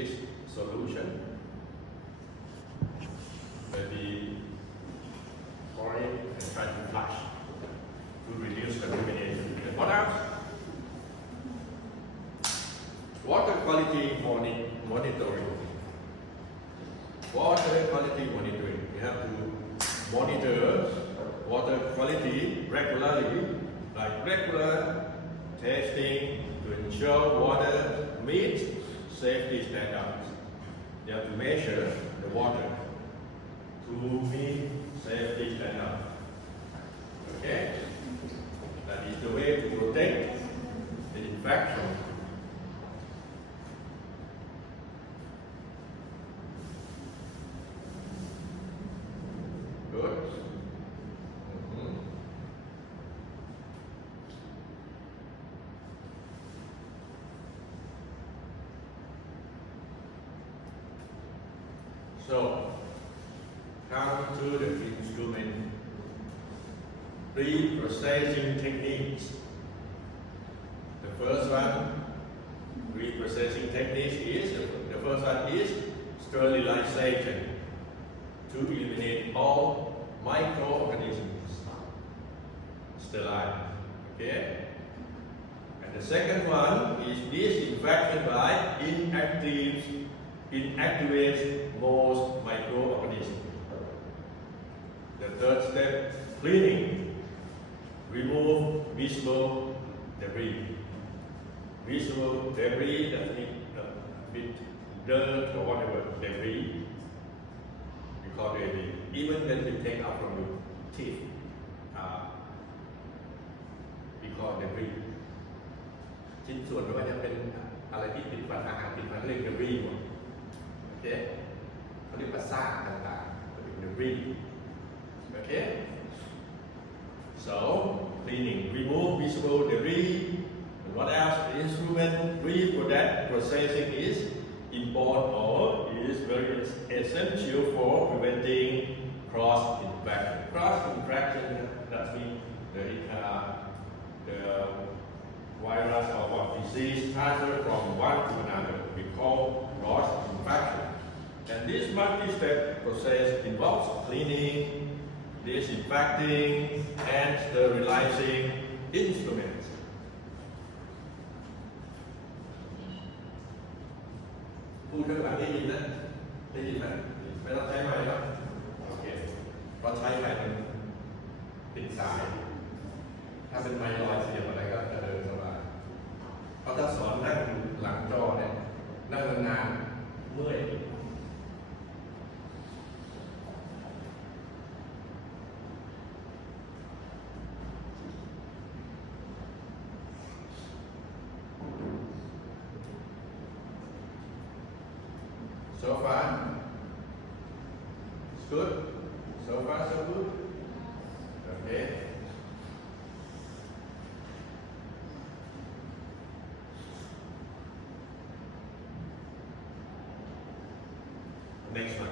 this solution. Maybe pour it and try to flush to reduce contamination. And what else? Water quality monitoring. Water quality monitoring. You have to monitor water quality regularly, like regular testing to ensure water meets safety standards. You have to measure the water to meet safety standards. Okay? That is the way to protect the infection. Good. So, come to the instrument reprocessing techniques. The first one, reprocessing techniques is, the first one is sterilization to eliminate all microorganisms. Sterile. Okay? And the second one is disinfection by inactivate most microorganisms. The third step, cleaning. Remove visible debris. Visible debris, that means a bit dirt or whatever, debris. We call debris. Even when you take out from your teeth, we call debris. ชิ้นส่วนไม่ว่าจะเป็นอะไรที่ติดฟันอาหารติดฟันเรียก debris หมด โอเคเขาเรียกว่าซากต่างๆเขาเรียก debris. Okay? So, cleaning, remove visible debris. And what else? The instrument reprocessing is important or is very essential for preventing cross-infection. Cross-infection, that means the virus or disease transferred from one to another. We call cross-infection. And this multi-step process involves cleaning, disinfecting, and sterilizing instruments. พูดข้างหลังได้ยินนะได้ยินไหมไม่ต้องใช้ไมค์ครับโอเคเพราะใช้ไมค์มันติดสายถ้าเป็นไมค์ลอยเสียบอะไรก็จะเดินสบายเพราะถ้าสอนนั่งหลังจอเนี่ยนั่งนานๆเมื่อย So far, it's good. So far, so good. Okay. Next one.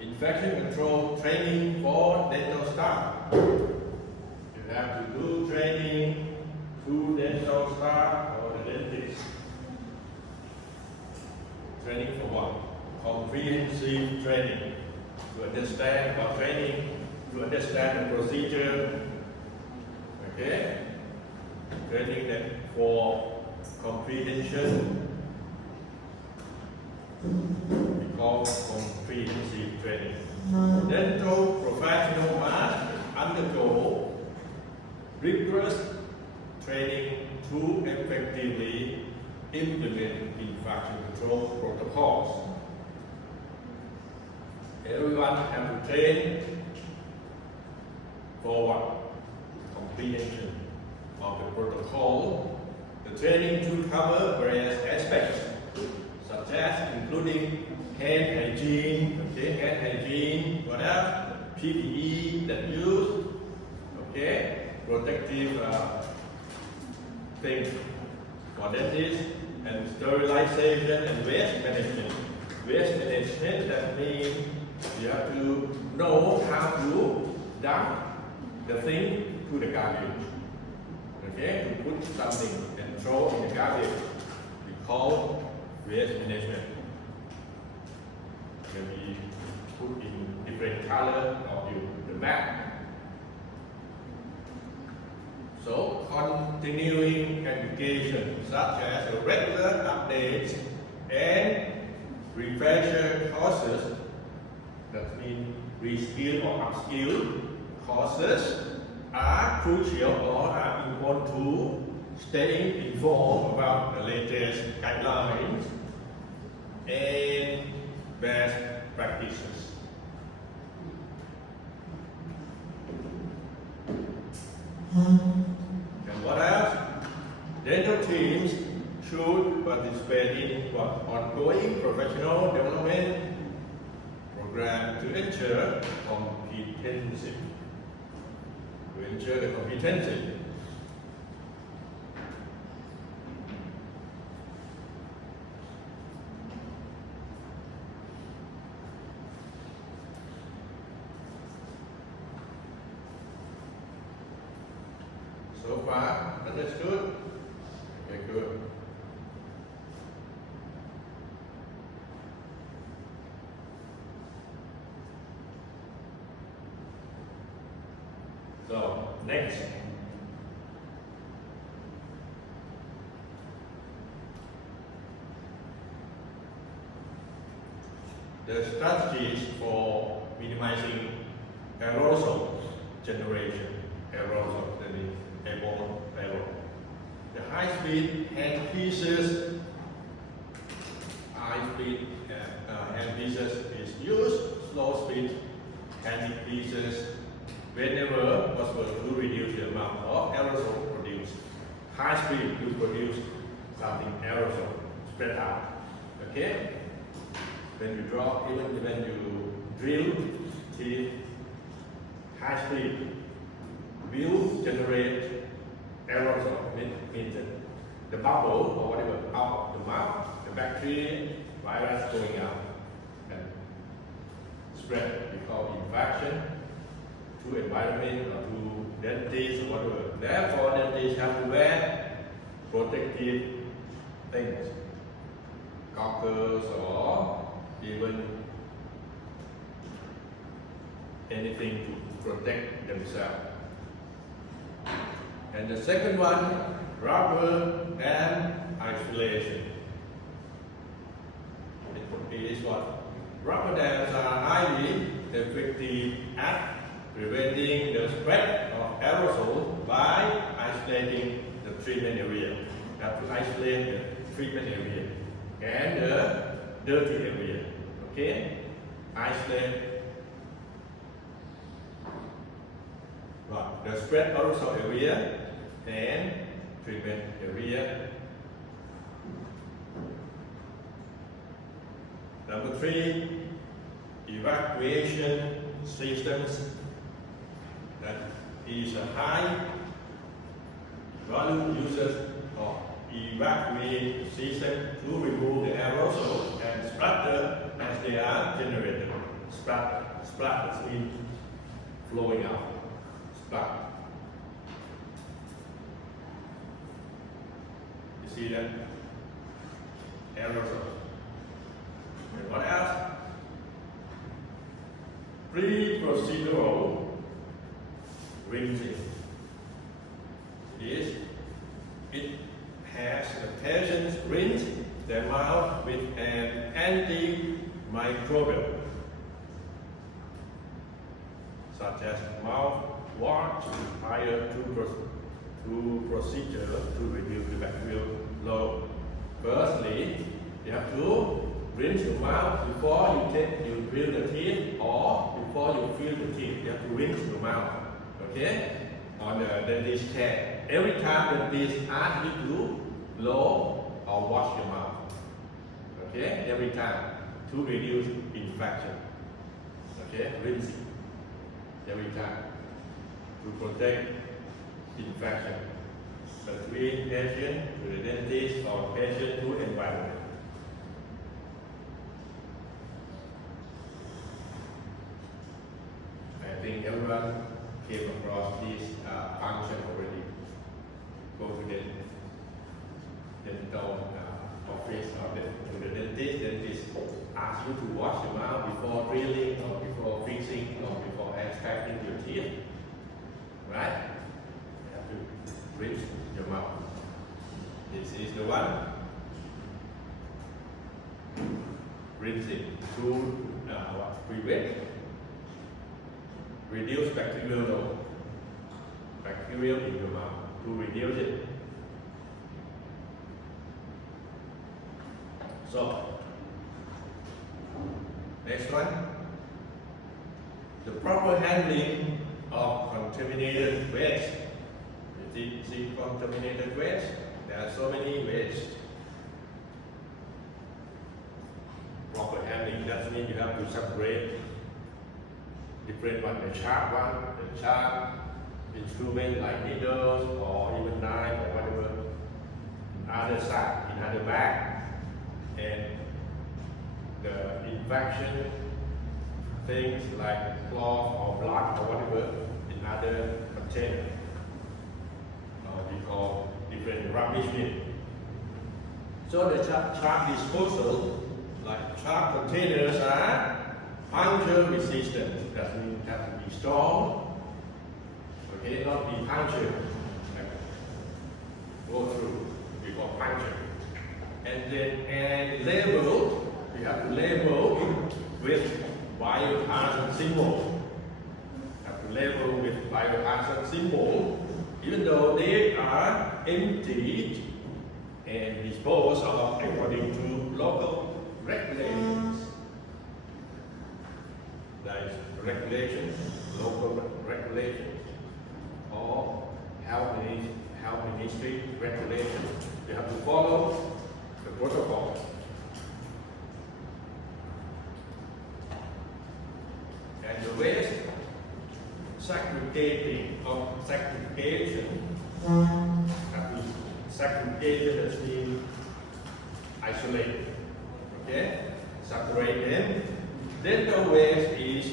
Infection control training for dental staff. You have to do training to dental staff or the dentist. Training for what? Comprehensive training. To understand about training, to understand the procedure. Okay? Training that for comprehension. We call comprehensive training. Dental professionals must undergo rigorous training to effectively implement infection control protocols. Everyone have to train for what? Comprehension of the protocol. The training should cover various aspects, such as including hand hygiene, okay, hand hygiene, what else? PPE that used, okay, protective things for dentists, and sterilization and waste management. Waste management, that means you have to know how to dump the thing to the garbage. Okay, to put something and throw in the garbage. We call waste management. Maybe put in different color of the map. So continuing education such as regular updates and refresher courses, that means reskill or upskill courses, are crucial or are important to staying informed about the latest guidelines and best practices. And what else? Dental teams should participate in ongoing professional development program to ensure competency. To ensure the competency. So far, understood? Okay, good. So, next. The strategies for minimizing aerosol generation. Aerosol, that is airborne error. The high-speed hand pieces. High-speed hand pieces is used. Slow-speed hand pieces whenever possible to reduce the amount of aerosol produced. High speed to produce something aerosol spread out. Okay? When you draw, even when you drill teeth, high speed will generate aerosol, means the bubble or whatever out of the mouth, the bacteria, virus going out and spread. We call infection to environment or to dentists or whatever. Therefore, dentists have to wear protective things, goggles or even anything to protect themselves. And the second one, rubber and isolation. It is what? Rubber dams are highly effective at preventing the spread of aerosol by isolating the treatment area. You have to isolate the treatment area and the dirty area. Okay? Isolate the spread aerosol area and treatment area. Number 3, evacuation systems. That is a high volume users of evacuate system to remove the aerosol and splatter as they are generated. Splatter means flowing out. Splatter. You see that? Aerosol. And what else? Pre-procedural rinsing. It has the patients rinse their mouth with an antimicrobial, such as mouthwash prior to procedure to reduce the bacterial load. Firstly, you have to rinse your mouth before you drill the teeth or before you fill the teeth. You have to rinse your mouth. Okay? On the dentist chair. Every time the dentist asks you to blow or wash your mouth. Okay? Every time to reduce infection. Okay? Rinsing. Every time to protect infection between patient to the dentist or patient to environment. I think everyone came across this function already. Go to the dental office office or to the dentist asks you to wash your mouth before drilling or before fixing or before extracting your teeth, right? You have to rinse your mouth. This is the one. Rinsing to prevent, reduce bacterial load, bacterial in your mouth, to reduce it. So, next one, the proper handling of contaminated waste. You see contaminated waste? There are so many waste. Proper handling, that means you have to separate different one, the sharp one, the sharp instrument like needles or even knife or whatever, in other side, in other bag, and the infection things like cloth or blood or whatever in other container. We call different rubbish bin. So the sharp disposal, like sharp containers, are puncture resistant. That means it has to be strong, okay, not be punctured, like go through, we call puncture. And label, we have to label it with biohazard symbol. Have to label with biohazard symbol, even though they are emptied and disposed of according to local regulations. That is regulations, local regulations, or health ministry regulations. You have to follow the protocol. And the waste segregation, segregation that means isolate, okay? Separate them. Dental waste is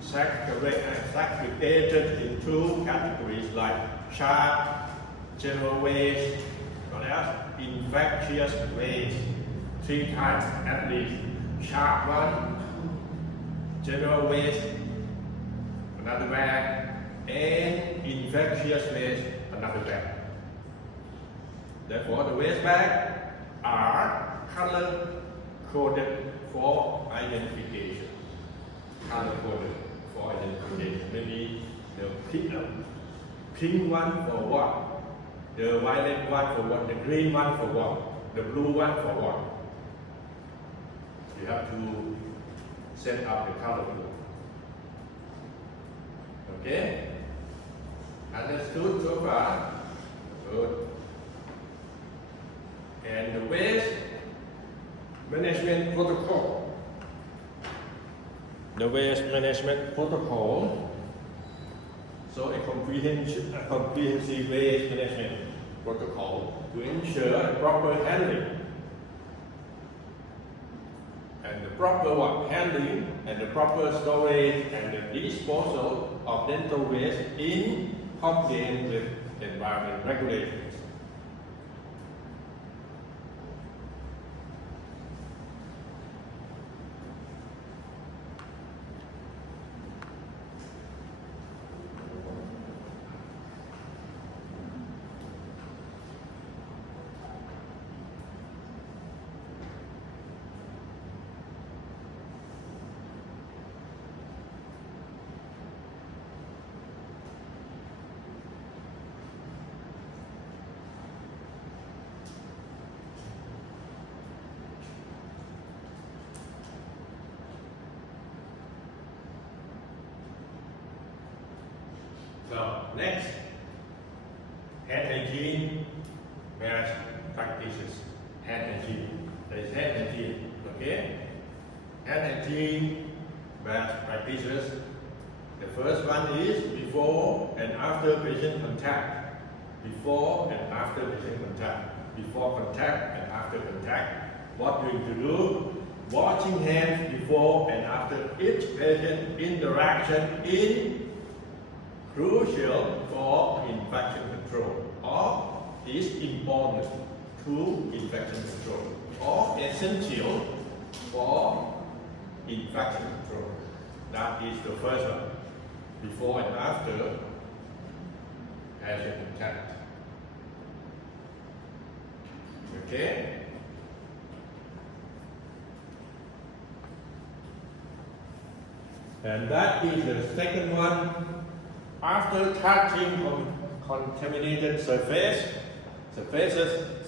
segregated in two categories like sharp, general waste, what else? Infectious waste. 3 types at least. Sharp one, general waste, another bag, and infectious waste, another bag. Therefore, the waste bags are color coded for identification. Color coded for identification. Maybe the pink one for what? The violet one for what? The green one for what? The blue one for what? You have to set up the color code. Okay? Understood so far? Good. And the waste management protocol. The waste management protocol. So a comprehensive waste management protocol to ensure proper handling. And the proper handling and the proper storage and the disposal of dental waste in compliance with environment regulations. So next, hand hygiene best practices. Hand hygiene. There is hand hygiene. Okay? Hand hygiene best practices. The first one is before and after patient contact. Before and after patient contact. Before contact and after contact. What we need to do? Washing hands before and after each patient interaction is crucial for infection control, or is important to infection control, or essential for infection control. That is the first one. Before and after patient contact. Okay? And that is the second one. After touching contaminated surfaces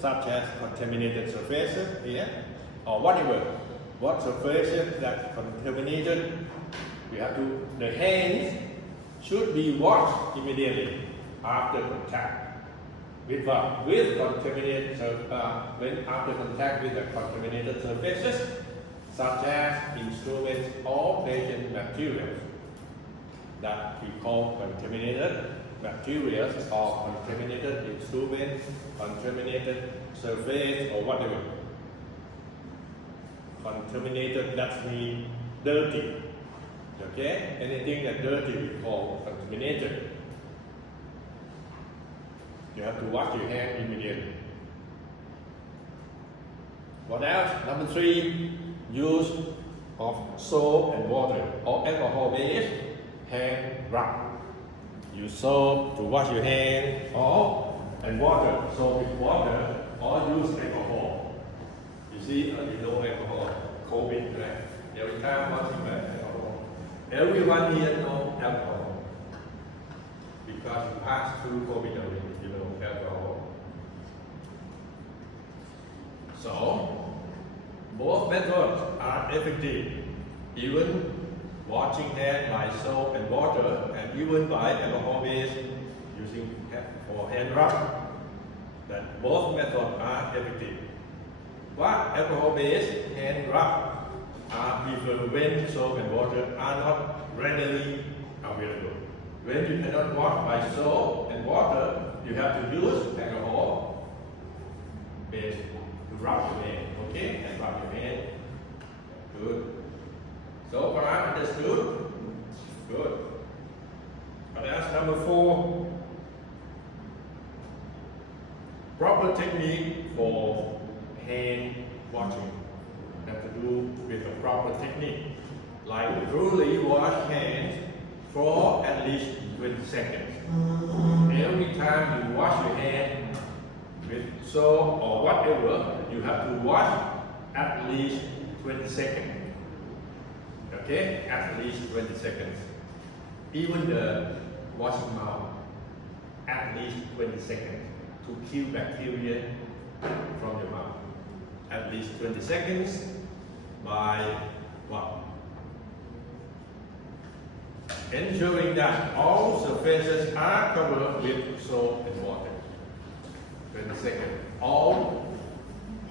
such as contaminated surfaces here or whatever, what surfaces that contaminated, the hands should be washed immediately after contact with what? With contaminated after contact with the contaminated surfaces such as instruments or patient materials that we call contaminated materials or contaminated instruments, contaminated surface or whatever. Contaminated, that means dirty. Okay? Anything that's dirty we call contaminated. You have to wash your hands immediately. What else? Number 3, use of soap and water or alcohol-based hand rub. Use soap to wash your hands and water, soap with water, or use alcohol. You see, you know alcohol, COVID, right? Every time washing my alcohol. Everyone here knows alcohol because you pass through COVID already, you know alcohol. So, both methods are effective, even washing hands by soap and water, and even by alcohol-based using for hand rub. That both methods are effective. But alcohol-based hand rub are preferred when soap and water are not readily available. When you cannot wash by soap and water, you have to use alcohol-based to rub your hand. Okay, and rub your hand. Good. So far understood? Good. What else? Number 4. Proper technique for hand washing. Have to do with a proper technique. Like thoroughly wash hands for at least 20 seconds. Every time you wash your hand with soap or whatever, you have to wash at least 20 seconds. Okay? At least 20 seconds. Even the washing mouth, at least 20 seconds to kill bacteria from your mouth. At least 20 seconds by what? Ensuring that all surfaces are covered with soap and water. 20 seconds. All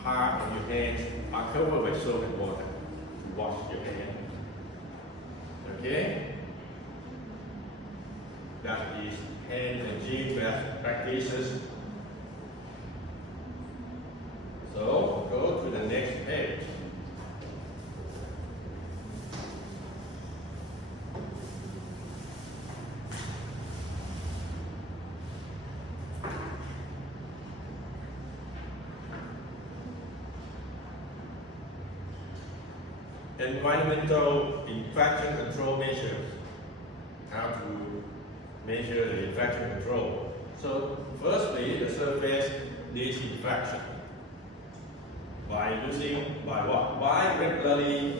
parts of your hands are covered by soap and water. Wash your hands. Okay? That is hand hygiene best practices. So go to the next page. Environmental infection control measures. How to measure the infection control. So firstly, the surface disinfection. By what? By regularly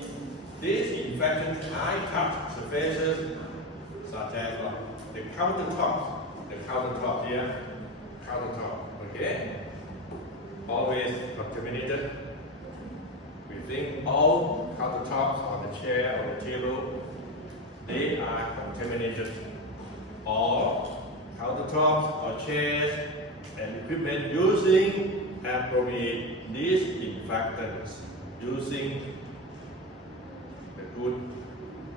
disinfecting high-touch surfaces such as what? The countertop here, okay? Always contaminated. We think all countertops on the chair or the table, they are contaminated. All countertops or chairs and equipment using appropriate disinfectants, using the good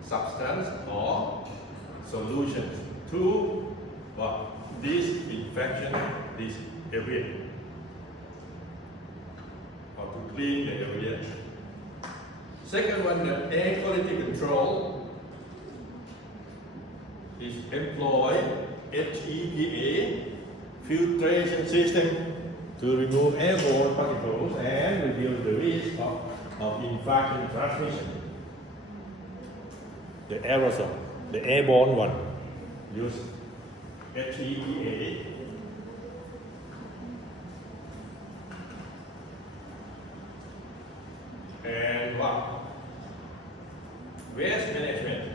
substance or solutions to disinfection this area or to clean the area. Second one, the air quality control is employ HEPA filtration system to remove airborne particles and reduce the risk of of infection transmission. The aerosol, the airborne one, use HEPA. And what? Waste management.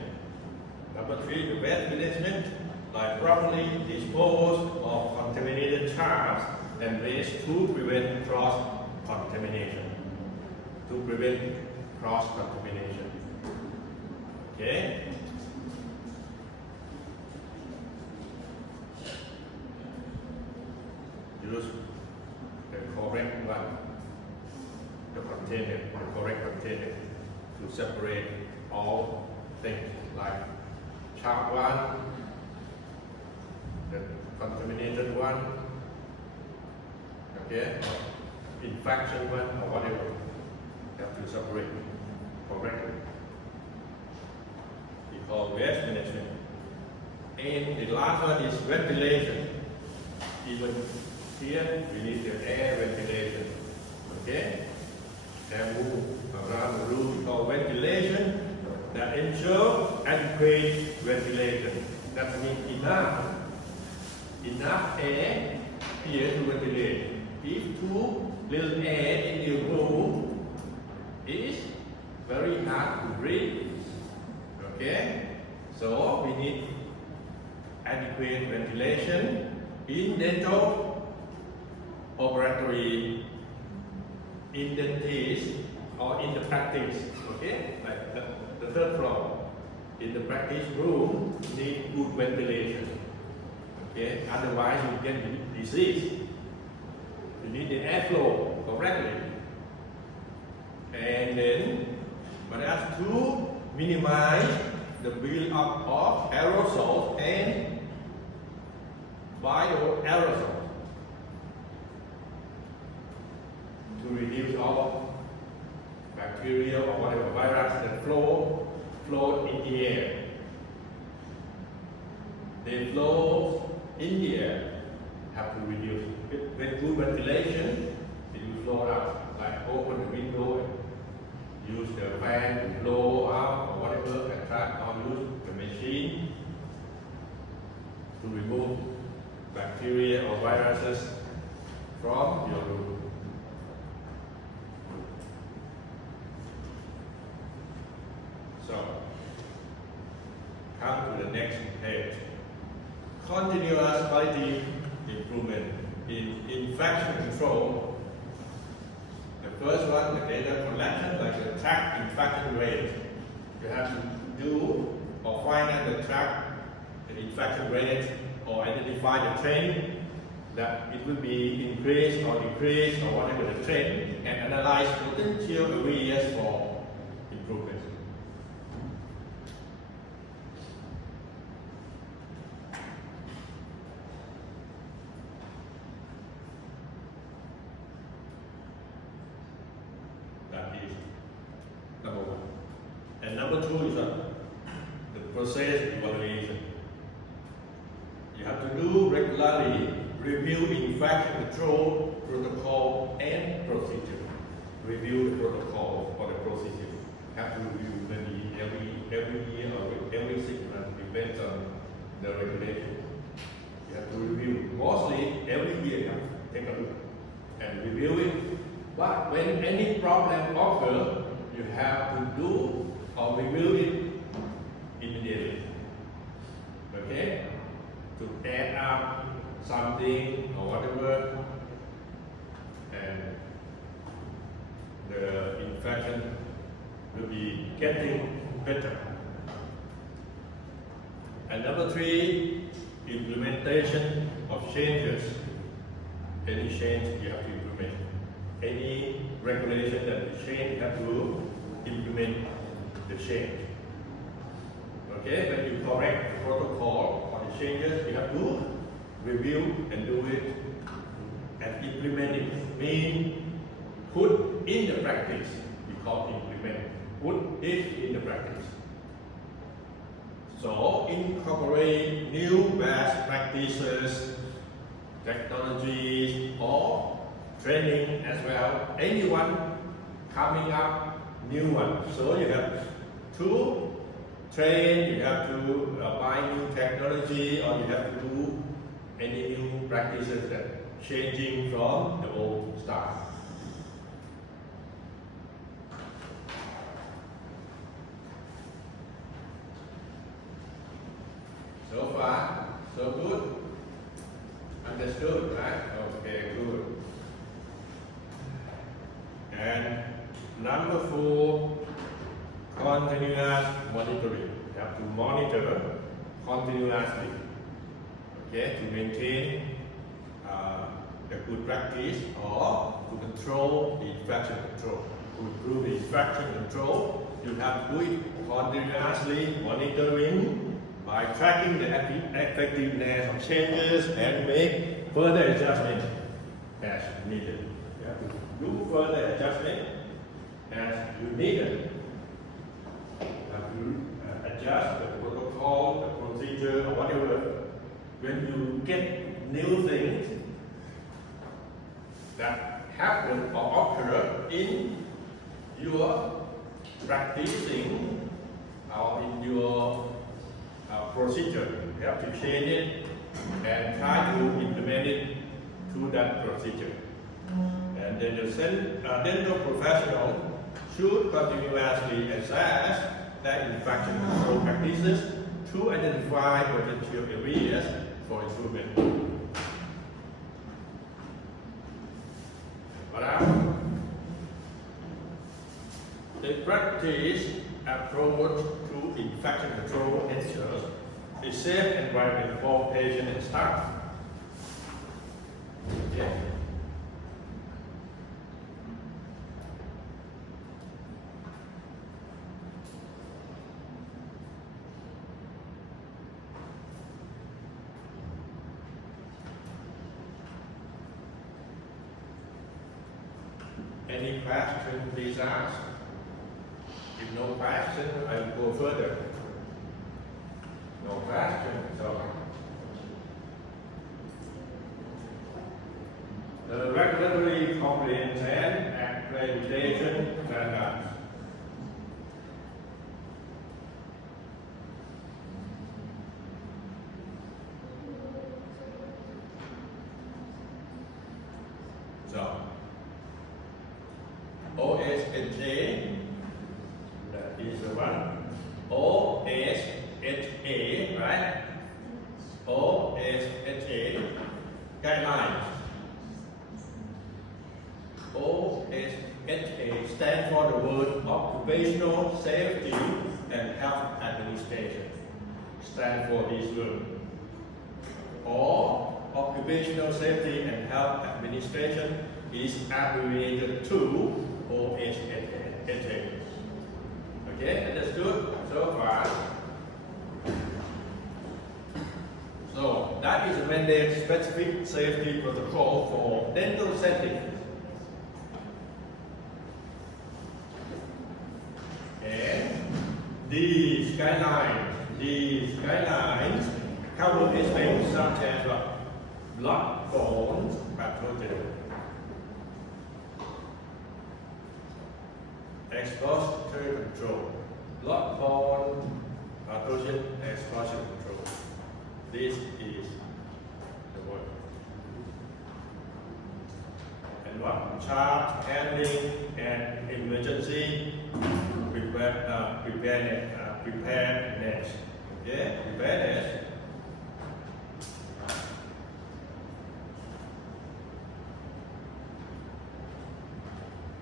Number 3, the waste management, like properly dispose of contaminated sharps and waste to prevent cross-contamination. To prevent cross-contamination. Okay? Use the correct one, the container, the correct container to separate all things like sharp one, the contaminated one, okay, infection one or whatever. Have to separate correctly. We call waste management. And the last one is ventilation. Even here we need the air ventilation. Okay? And move around the room. We call ventilation that ensure adequate ventilation. That means enough air here to ventilate. If too little air in your room, is very hard to breathe. Okay? So we need adequate ventilation in dental, operatory, in dentist, or in the practice. Okay? Like the third floor. In the practice room, need good ventilation. Okay? Otherwise you get disease. You need the airflow correctly. And then, but as to minimize the build-up of aerosols and bioaerosols to reduce all bacteria or whatever virus that float in the air. They flow in the air, have to reduce. With good ventilation, it will flow out, like open the window. Use the fan to blow out or whatever, attract or use the machine to remove bacteria or viruses from your room. So, come to the next page. Continuous quality improvement in infection control. The first one, the data collection, like the track infection rate. You have to do or find out the track, the infection rate, or identify the trend that it will be increased or decreased or whatever the trend, and analyze potential areas for improvement. Number 1. And number 2 is the process evaluation. You have to do regularly review infection control protocol and procedure. Review the protocol or the procedure. Have to review maybe every year or every 6 months, depends on the regulation. You have to review mostly every year. Take a look and review it. But when any problem occurs, you have to do or review it immediately. Okay? To add up something or whatever, and the infection will be getting better. And number 3, implementation of changes. Any change you have to implement. Any regulation that you change, you have to implement the change. Okay, when you correct the protocol or the changes, you have to review and do it and implement it. Mean put in the practice. We call implement. Put it in the practice. So incorporate new best practices, technologies, or training as well. Anyone coming up new ones. So you have to train, you have to buy new technology, or you have to do any new practices that changing from the old style. So far, so good. Understood, right? Okay, good. And number 4, continuous monitoring. You have to monitor continuously, okay, to maintain a good practice or to control the infection control. To improve the infection control, you have to do it continuously monitoring by tracking the effectiveness of changes and make further adjustments as needed. You have to do further adjustment as you need it. You have to adjust the protocol, the procedure, or whatever. When you get new things that happen or occur in your practicing or in your procedure, you have to change it and try to implement it through that procedure. And then the dental professional should continuously assess their infection control practices to identify potential areas for improvement. The practice approach to infection control ensures a safe environment for patient and staff. Okay. Any question, please ask. If no question, I will go further. No question, so the regulatory compliance and accreditation standards. So, OSHA, that is the one. OSHA, right? OSHA guidelines. OSHA stands for the word Occupational Safety and Health Administration. Stand for this word. Or Occupational Safety and Health Administration is abbreviated to OSHA. Okay, understood so far? So that is a mandate specific safety protocol for dental setting. And these guidelines cover aspects such as blood-borne pathogen, exposure control, blood-borne pathogen exposure control. This is the word. And what? Charge handling and emergency preparedness. Okay, preparedness.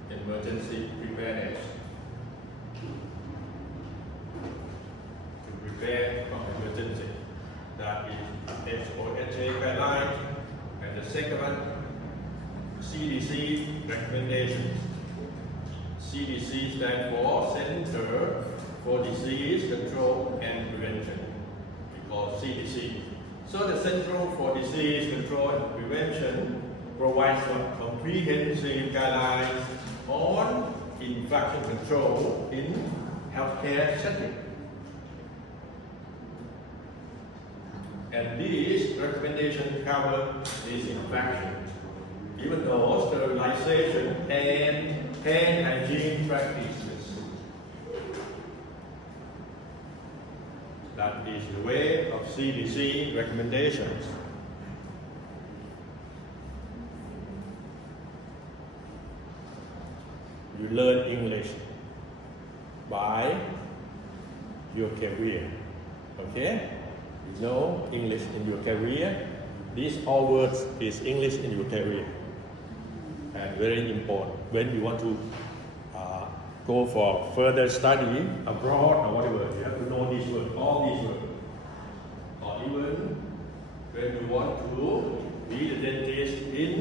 Emergency preparedness. To prepare for emergency. That is OSHA guidelines. And the second one, CDC recommendations. CDC stands for Center for Disease Control and Prevention. We call CDC. So the Center for Disease Control and Prevention provides comprehensive guidelines on infection control in healthcare setting. And these recommendations cover disinfection, even though sterilization and hand hygiene practices. That is the way of CDC recommendations. You learn English by your career. Okay? You know English in your career. These all words is English in your career. And very important when you want to go for further study abroad or whatever. You have to know these words, all these words. Or even when you want to be the dentist in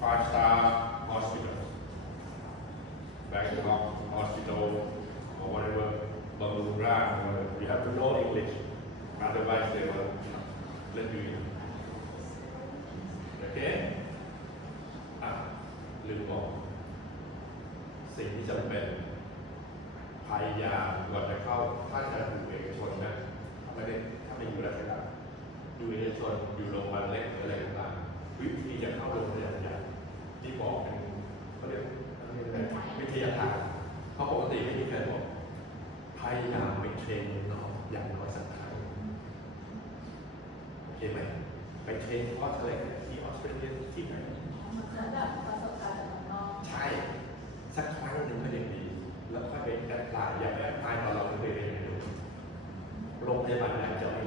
5-star hospital, Bangkok hospital or whatever, Bamura, you have to know English. Otherwise they will let you in. Okay? ลืมบอกสิ่งที่จำเป็นพยายามก่อนจะเข้าถ้าจะอยู่เอกชนนะไม่ได้ถ้าไม่อยู่ราชการอยู่เอกชนอยู่โรงพยาบาลเล็กอะไรต่างๆวิธีจะเข้าโรงพยาบาลใหญ่ที่บอกเป็นเขาเรียกวิทยาทานเพราะปกติไม่มีใครบอกพยายามไปเทรนนอกอย่างน้อยสักครั้งโอเคไหมไปเทรนคอร์สอะไรที่ออสเตรเลียที่ไหนใช่สักครั้งหนึ่งก็ยังดีแล้วค่อยไปแอพพลายอย่างแอพพลายตอนเราเคยเรียนอยู่โรงพยาบาลไหนจะไม่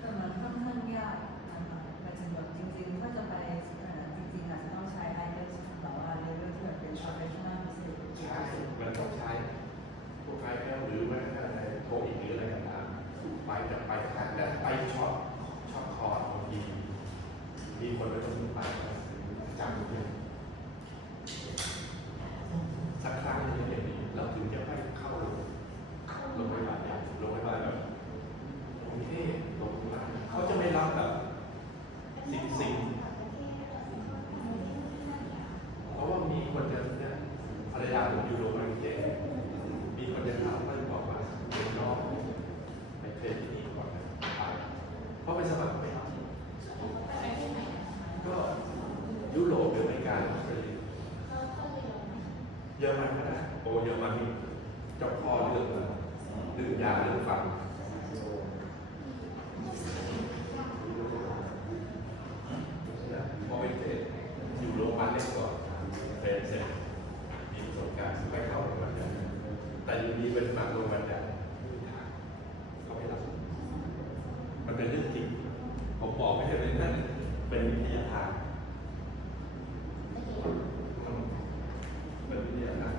แต่มันค่อนข้างยากหมายถึงแบบจริงๆถ้าจะไปจริงๆอาจจะต้องใช้ IELTS แบบว่าเลเวลที่แบบเป็น professional ใช่มันต้องใช้พวกIELTSหรือว่าอะไรโทอีกหรืออะไรต่างๆไปแต่ไปแต่ไปช็อตคอร์สบางทีมีคนไม่ต้องไปจำเลยสักครั้งนึงอย่างนี้แล้วถึงจะไปเข้าโรงพยาบาลใหญ่โรงพยาบาลแบบโอเคโรงพยาบาลเขาจะไม่รับแบบสิ่งเพราะว่ามีคนจะเนี่ยภรรยาผมอยู่โรงพยาบาลเจ๊มีคนจะถามก็จะบอกว่าเป็นน้องไปเทรนที่นี่ก่อนนะไปเพราะไปสมัครไม่รับก็ยุโรปหรืออเมริกาออสเตรเลียเยอรมันก็ได้โอ้เยอรมันนี่เจ้าพ่อเรื่องยาเรื่องฟันพอไปเทรนอยู่โรงพยาบาลเล็กก่อนเทรนเสร็จมีประสบการณ์ไปเข้าโรงพยาบาลใหญ่แต่อยู่ดีเป็นสมัครโรงพยาบาลใหญ่เขาไม่รับมันเป็นเรื่องจริงผมบอกไม่ใช่เรื่องนั้นเป็นวิทยาทานเป็นวิทยาทาน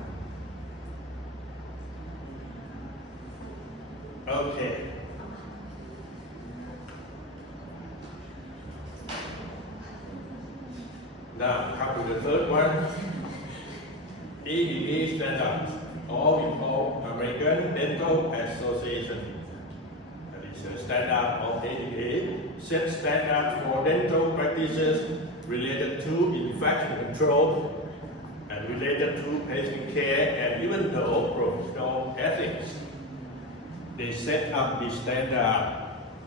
Okay. Now come to the third one. ADA standards, or we call American Dental Association. That is a standard of ADA, set standards for dental practices related to infection control and related to patient care and even though professional ethics. They set up the standard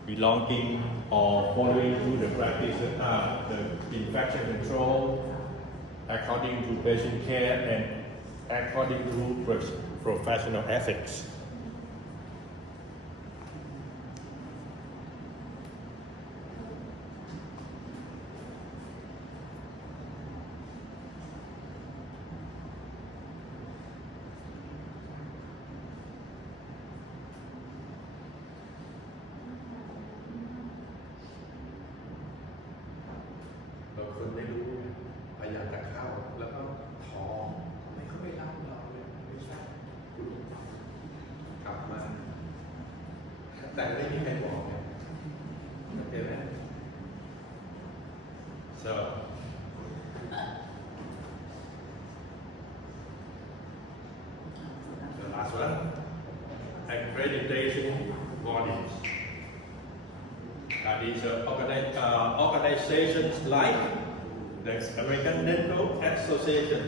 belonging or following to the practices the infection control according to patient care and according to professional ethics. So, the last one, accreditation bodies. That is organizations like the American Dental Association,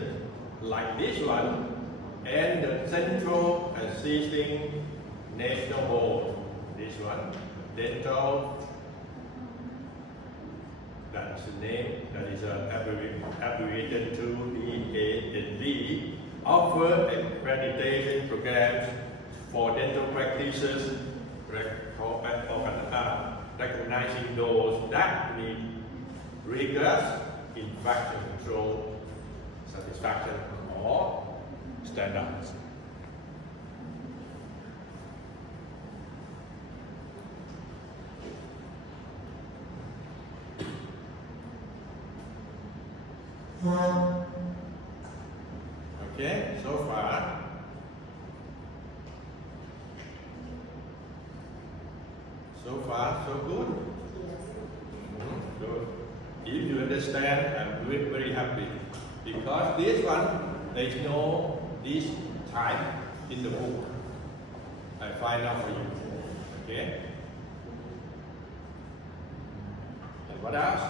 like this one, and the Central Assisting National Board, this one, Dental That's the name. That is abbreviated to DAND. Offer accreditation programs for dental practices, recognizing those that meet rigorous infection control, satisfaction, or standards. Okay, so far. So far, so good. Good. If you understand, I'm very happy because this one there is no this type in the book. I find out for you. Okay. And what else?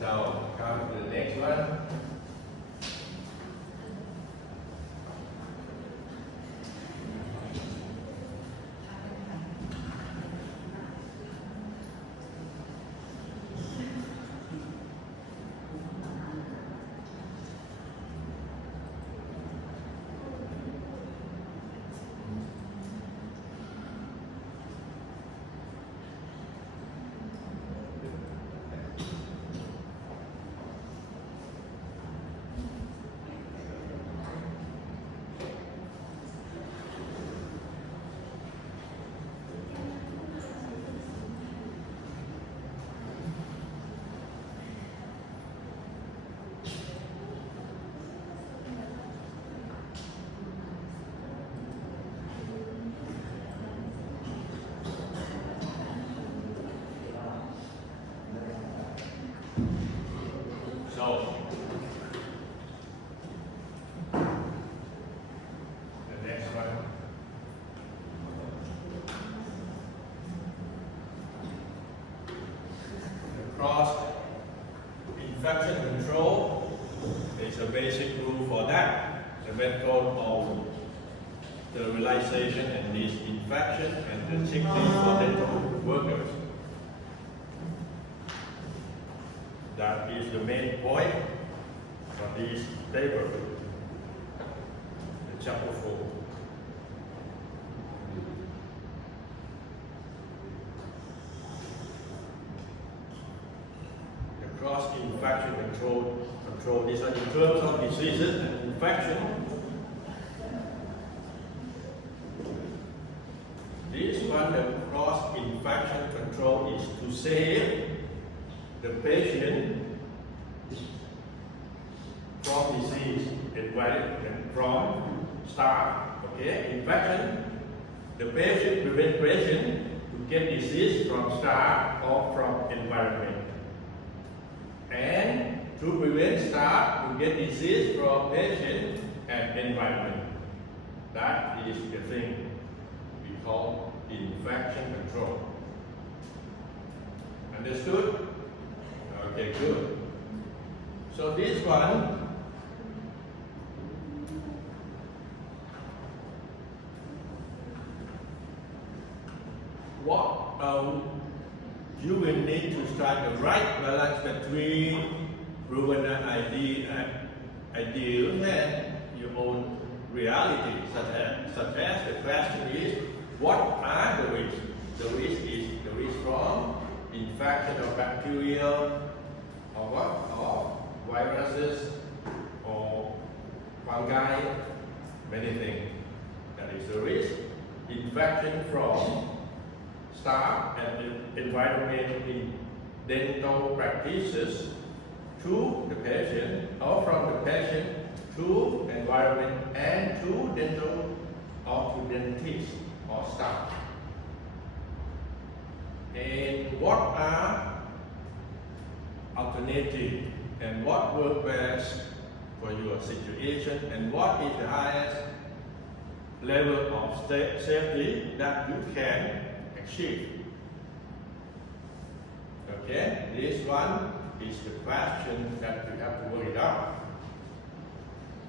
So, come to the next one. So, the next one. The cross infection control is a basic rule for that. The method of sterilization and disinfection and the technique for dental workers. That is the main point for this table, the chapter 4. The cross-infection control, these are in terms of diseases and infection. This one, the cross-infection control, is to save the patient from disease and from start, okay, infection. The patient prevent patient to get disease from staff or from environment. And to prevent staff to get disease from patient and environment. That is the thing we call infection control. Understood? Okay, good. So this one, what you will need to strike the right balance between proven ideal and your own reality, such as the question is, what are the risks? The risk is the risk from infection of bacteria or what? Or viruses or fungi, many things. That is the risk. Infection from staff and environment in dental practices to the patient or from the patient to environment and to dental or to dentist or staff. And what are alternatives and what works best for your situation and what is the highest level of safety that you can achieve. Okay, this one is the question that you have to work it out.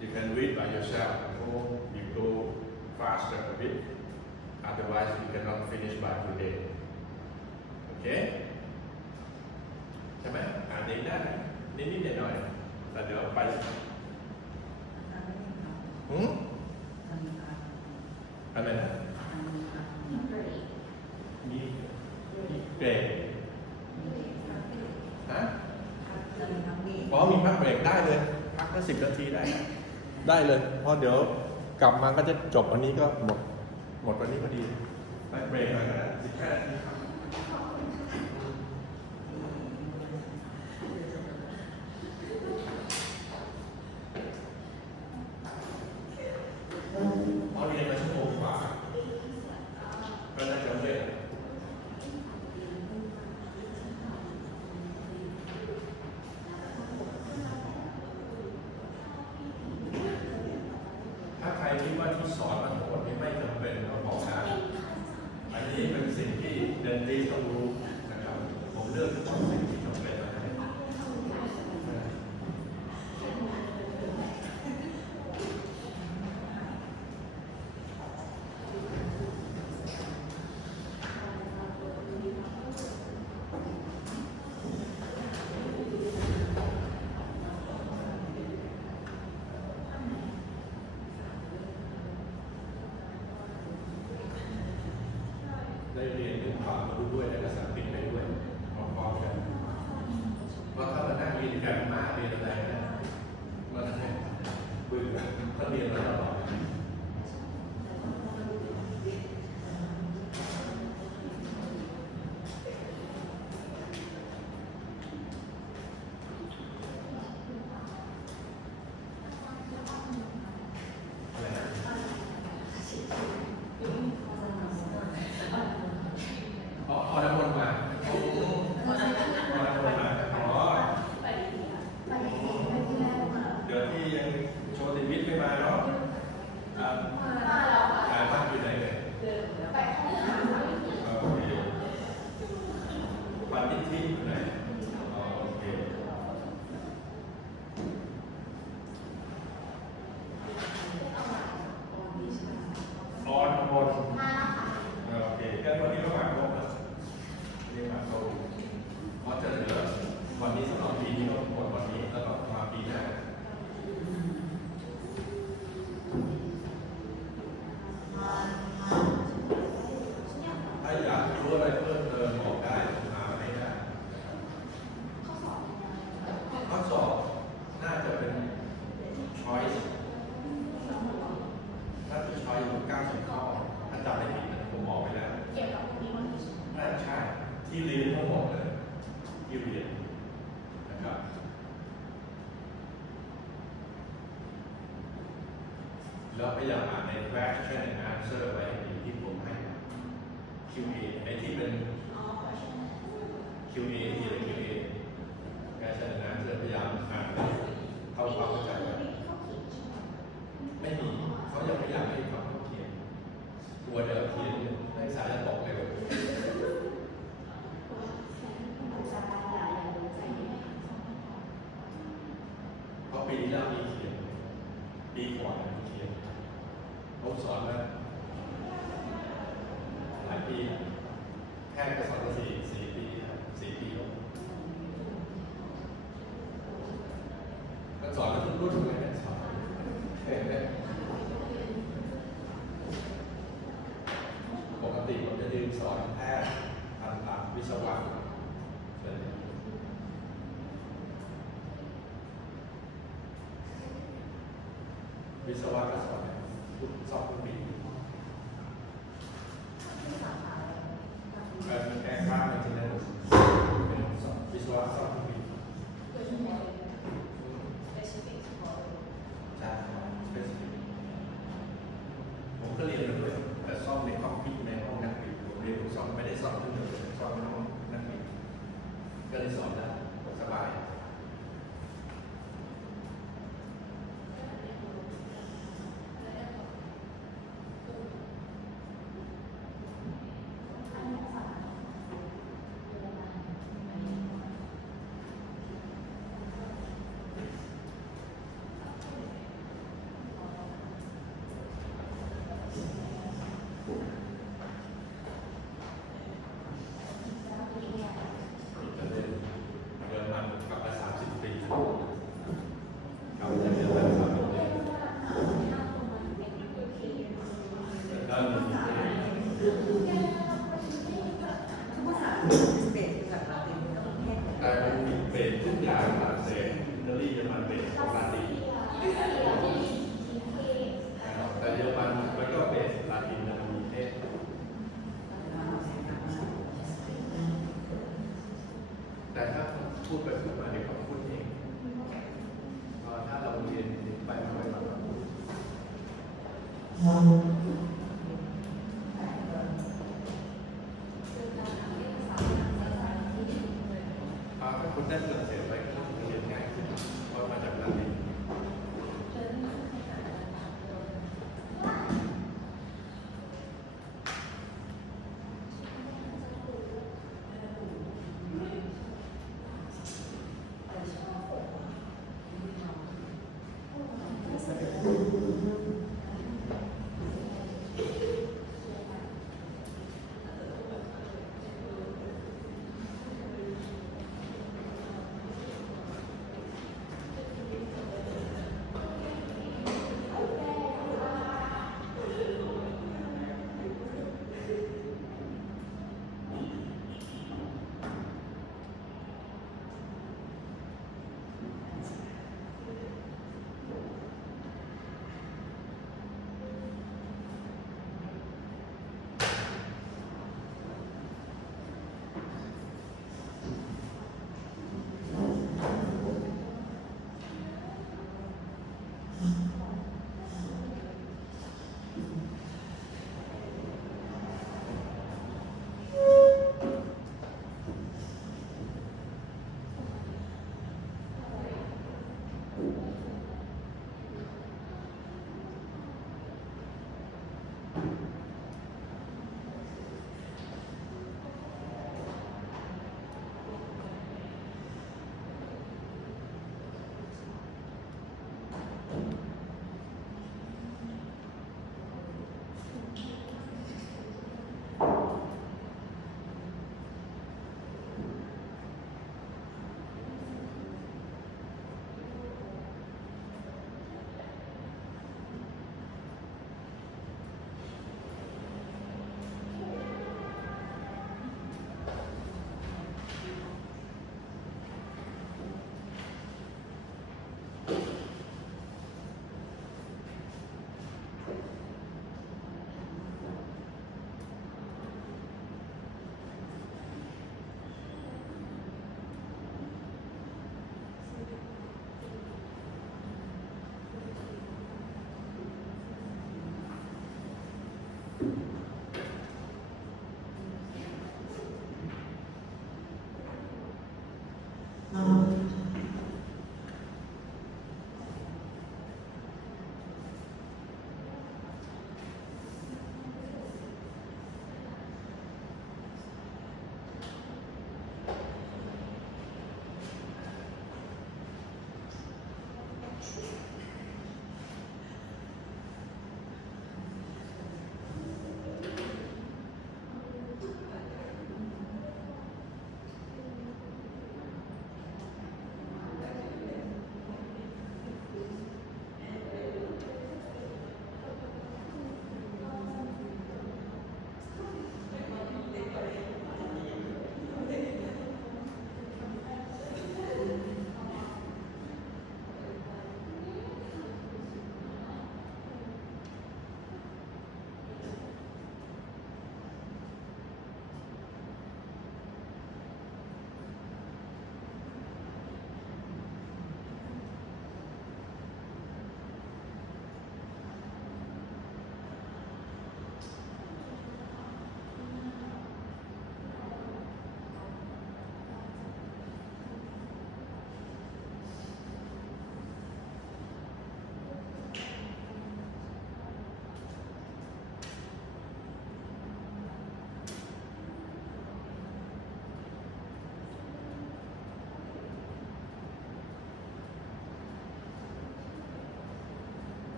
You can read by yourself or you go faster a bit, otherwise you cannot finish by today. Okay? ใช่ไหมอ่านเองได้นิดๆหน่อยๆแต่เดี๋ยวไปอะไรนะมีเบรกฮะอ๋อมีพักเบรกได้เลยพักแค่10 นาทีได้เลยเพราะเดี๋ยวกลับมาก็จะจบวันนี้ก็หมดวันนี้พอดีไปเบรกหน่อยนะ15 นาทีที่ว่าที่สอนมาทั้งหมดนี้ไม่จำเป็นต้องบอกนะอันนี้เป็นสิ่งที่เดนติสต้องรู้นะครับผมเลือกเฉพาะสิ่งที่จำเป็นมาให้ได้เรียนเรื่องความรู้ด้วยและภาษาอังกฤษไปด้วยพร้อมๆกันเพราะถ้ามานั่งเรียนกันมาเรียนอะไรนะมันเบื่อถ้าเรียนมาตลอดที่เรียนทั้งหมดเลยที่เรียนนะครับแล้วพยายามอ่านใน question and answer ไว้ที่ผมให้ QA ไอ้ที่เป็น QA ที่เป็น QA การใช้นะเพื่อพยายามอ่านให้เข้าความเข้าใจกันไม่มีเขายังไม่อยากให้ความเขียนกลัวเดี๋ยวเขียนนักศึกษาจะตกเร็วเพราะปีที่แล้วมีเขียนปีก่อนมีเขียนเขาสอนมาหลายปีแค่ก็สอนมาสี่ปีแล้วก็สอนมาทุกรุ่นเลยนะสอนปกติผมจะยืนสอนแพทย์ทันตวิศวะวิศวะก็สอนทุกสอบทุกปีการแก้ข้ามจริงๆแล้วเป็นวิศวะสอบทุกปีใช่ผมก็เรียนมาด้วยแต่ซ่อมในห้องพิษในห้องนักบินผมเรียนผมซ่อมไม่ได้ซ่อมที่เดียวซ่อมในห้องนักบินก็เลยสอนได้สบายแต่มันมีเบสทุกอย่างฝรั่งเศสอิตาลีเยอรมันเบสของลาตินแต่เยอรมันมันก็เบสลาตินมันมีเทศแต่ถ้าพูดไปพูดมาเดี๋ยวเขาพูดเองถ้าเราเรียนไปไม่ไหวเราพูดถ้าคุณได้ฝรั่งเศสไปก็เรียนง่ายขึ้นเพราะมาจากลาติน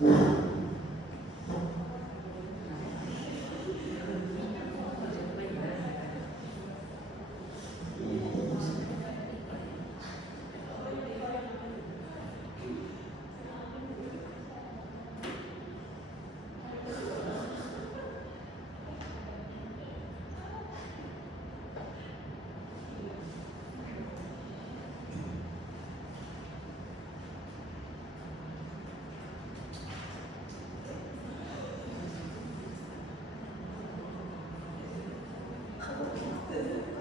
Thank you.